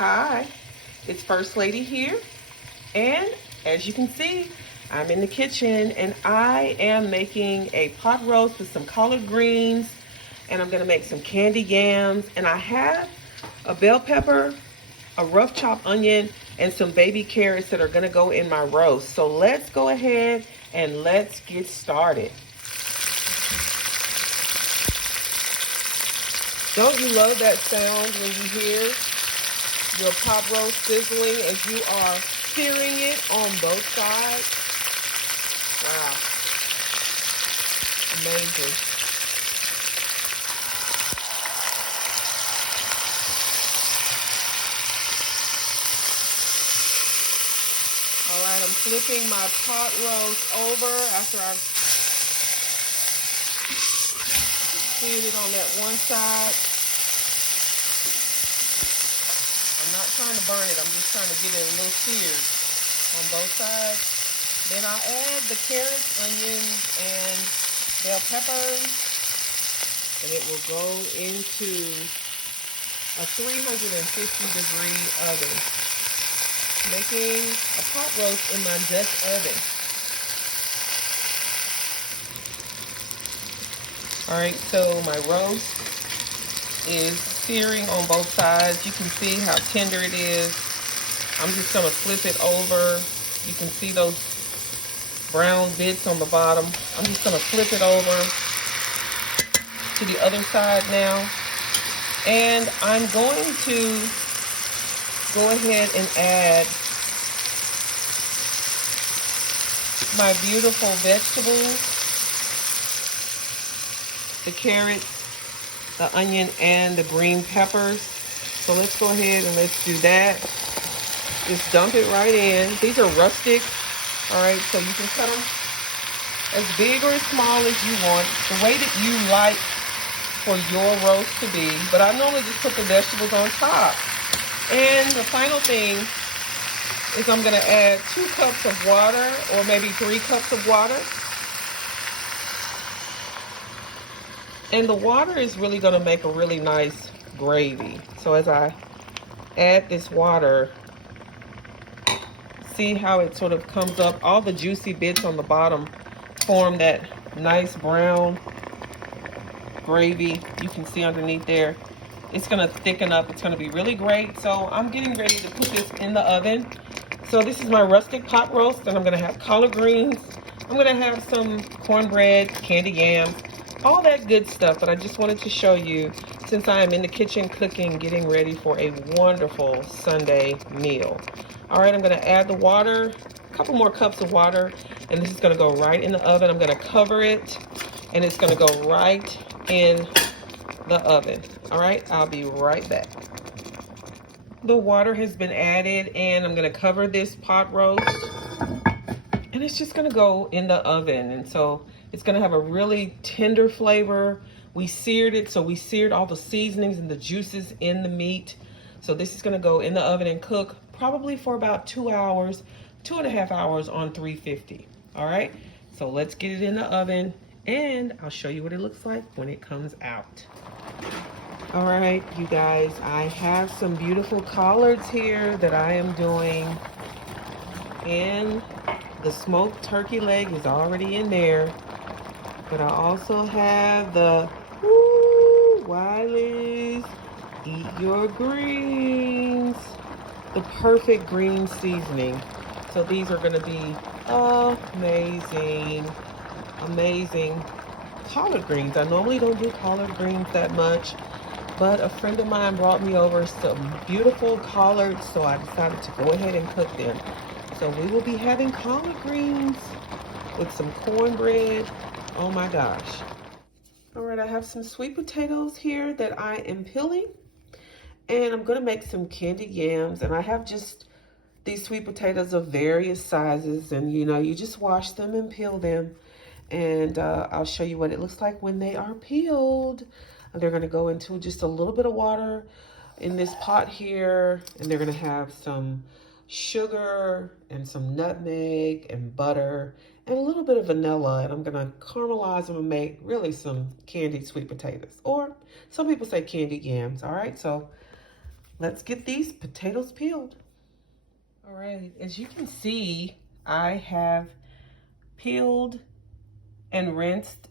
Hi, it's First Lady here, and as you can see, I'm in the kitchen and I am making a pot roast with some collard greens, and I'm gonna make some candied yams, and I have a bell pepper, a rough chopped onion, and some baby carrots that are gonna go in my roast. So let's go ahead and let's get started. Don't you love that sound when you hear your pot roast sizzling as you are searing it on both sides? Wow, amazing. All right, I'm flipping my pot roast over after I've seared it on that one side. I'm not trying to burn it, I'm just trying to get it a little seared on both sides. Then I'll add the carrots, onions, and bell peppers, and it will go into a 350-degree oven, making a pot roast in my Dutch oven. All right, so my roast is searing on both sides. You can see how tender it is. I'm just gonna flip it over. You can see those brown bits on the bottom. I'm just gonna flip it over to the other side now. And I'm going to go ahead and add my beautiful vegetables, the carrots, the onion, and the green peppers. So let's go ahead and let's do that. Just dump it right in. These are rustic. All right, so you can cut them as big or as small as you want, the way that you like for your roast to be. But I normally just put the vegetables on top. And the final thing is I'm gonna add 2 cups of water, or maybe 3 cups of water. And the water is really gonna make a really nice gravy. So as I add this water, see how it sort of comes up. All the juicy bits on the bottom form that nice brown gravy. You can see underneath there. It's gonna thicken up. It's gonna be really great. So I'm getting ready to put this in the oven. So this is my rustic pot roast, and I'm gonna have collard greens. I'm gonna have some cornbread, candied yams, all that good stuff. But I just wanted to show you, since I am in the kitchen cooking, getting ready for a wonderful Sunday meal. All right, I'm gonna add the water, a couple more cups of water, and this is gonna go right in the oven. I'm gonna cover it, and it's gonna go right in the oven. All right, I'll be right back. The water has been added, and I'm gonna cover this pot roast, and it's just gonna go in the oven. And so it's gonna have a really tender flavor. We seared it, so we seared all the seasonings and the juices in the meat. So this is gonna go in the oven and cook probably for about 2 hours, 2.5 hours on 350. All right, so let's get it in the oven, and I'll show you what it looks like when it comes out. All right, you guys, I have some beautiful collards here that I am doing, and the smoked turkey leg is already in there, but I also have the Wiley's Eat Your Greens, the perfect green seasoning. So these are gonna be amazing, amazing collard greens. I normally don't do collard greens that much, but a friend of mine brought me over some beautiful collards, so I decided to go ahead and cook them. So we will be having collard greens with some cornbread. Oh my gosh. All right, I have some sweet potatoes here that I am peeling, and I'm gonna make some candied yams, and I have just these sweet potatoes of various sizes, and you know, you just wash them and peel them, and I'll show you what it looks like when they are peeled. They're gonna go into just a little bit of water in this pot here, and they're gonna have some sugar and some nutmeg and butter and a little bit of vanilla, and I'm gonna caramelize them and make really some candied sweet potatoes, or some people say candied yams. All right, so let's get these potatoes peeled. All right, as you can see, I have peeled and rinsed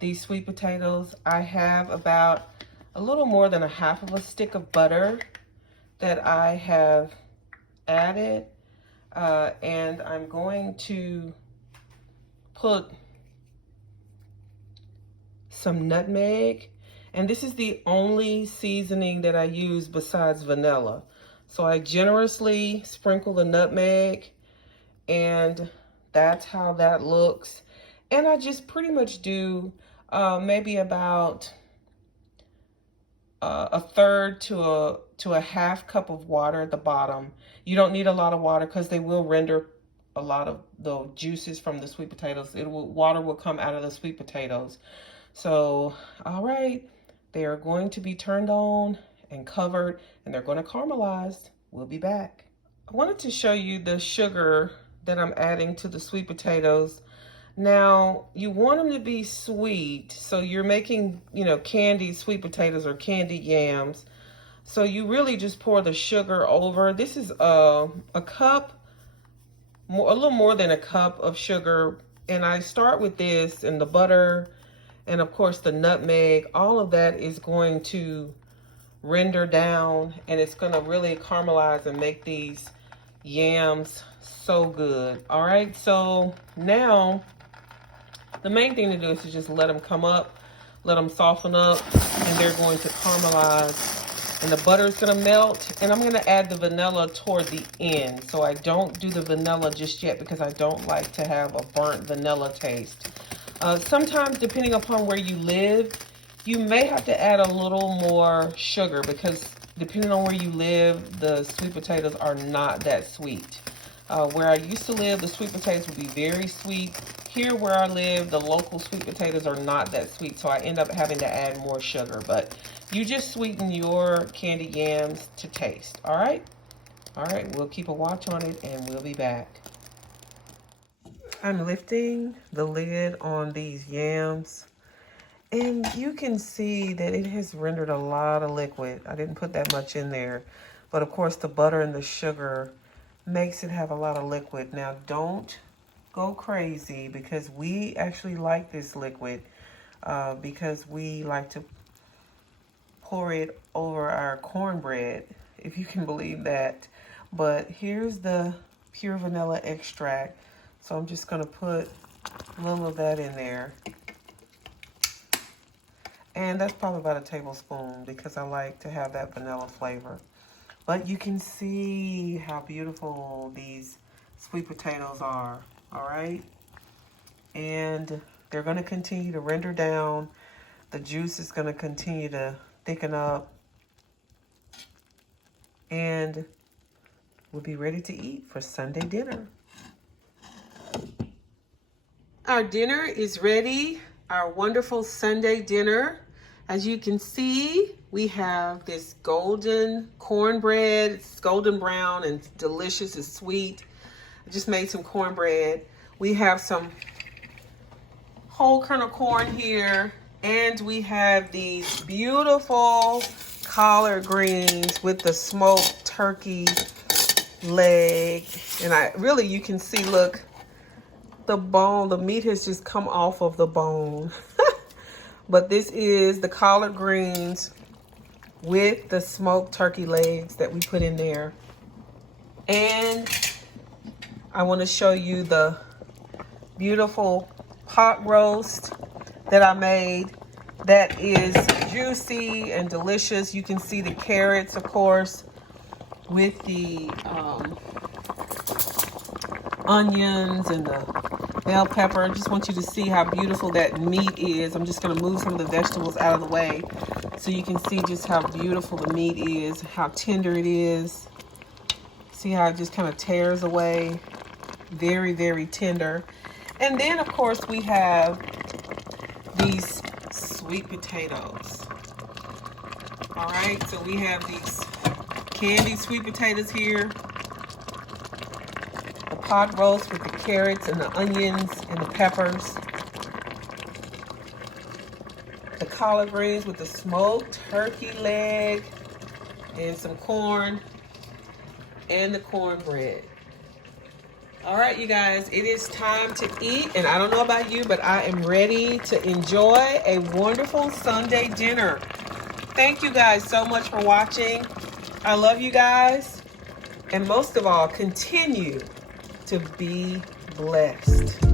these sweet potatoes. I have about a little more than a half of a stick of butter that I have added, and I'm going to put some nutmeg, and this is the only seasoning that I use besides vanilla. So I generously sprinkle the nutmeg, and that's how that looks. And I just pretty much do maybe about a third to a half cup of water at the bottom. You don't need a lot of water because they will render a lot of the juices from the sweet potatoes. Water will come out of the sweet potatoes. So, all right, they are going to be turned on and covered, and they're going to caramelize. We'll be back. I wanted to show you the sugar that I'm adding to the sweet potatoes. Now, you want them to be sweet, so you're making, candied sweet potatoes or candied yams. So you really just pour the sugar over. This is a cup, a little more than a cup of sugar. And I start with this and the butter and, of course, the nutmeg. All of that is going to render down, and it's going to really caramelize and make these yams so good. All right, so now the main thing to do is to just let them come up, let them soften up, and they're going to caramelize. And the butter is going to melt, and I'm going to add the vanilla toward the end. So I don't do the vanilla just yet because I don't like to have a burnt vanilla taste. Sometimes, depending upon where you live, you may have to add a little more sugar because depending on where you live, the sweet potatoes are not that sweet. Where I used to live, the sweet potatoes would be very sweet. Here where I live, the local sweet potatoes are not that sweet, so I end up having to add more sugar. But you just sweeten your candied yams to taste, all right? All right, we'll keep a watch on it, and we'll be back. I'm lifting the lid on these yams, and you can see that it has rendered a lot of liquid. I didn't put that much in there, but of course the butter and the sugar makes it have a lot of liquid. Now, don't go crazy because we actually like this liquid because we like to pour it over our cornbread, if you can believe that. But here's the pure vanilla extract. So I'm just going to put a little of that in there. And that's probably about a tablespoon because I like to have that vanilla flavor. But you can see how beautiful these sweet potatoes are, all right? And they're going to continue to render down. The juice is going to continue to thicken up. And we'll be ready to eat for Sunday dinner. Our dinner is ready, our wonderful Sunday dinner. As you can see, we have this golden cornbread. It's golden brown and delicious, it's sweet. I just made some cornbread. We have some whole kernel corn here, and we have these beautiful collard greens with the smoked turkey leg. And you can see, look, the bone, the meat has just come off of the bone. But this is the collard greens with the smoked turkey legs that we put in there. And I want to show you the beautiful pot roast that I made that is juicy and delicious. You can see the carrots, of course, with the onions and the bell pepper. I just want you to see how beautiful that meat is. I'm just going to move some of the vegetables out of the way so you can see just how beautiful the meat is, how tender it is. See how it just kind of tears away. Very, very tender. And then, of course, we have these sweet potatoes. All right, so we have these candied sweet potatoes here. The pot roast with the carrots and the onions and the peppers. The collard greens with the smoked turkey leg. and some corn and the cornbread. All right, you guys, it is time to eat, and I don't know about you, but I am ready to enjoy a wonderful Sunday dinner. Thank you guys so much for watching. I love you guys, and most of all, continue to be blessed.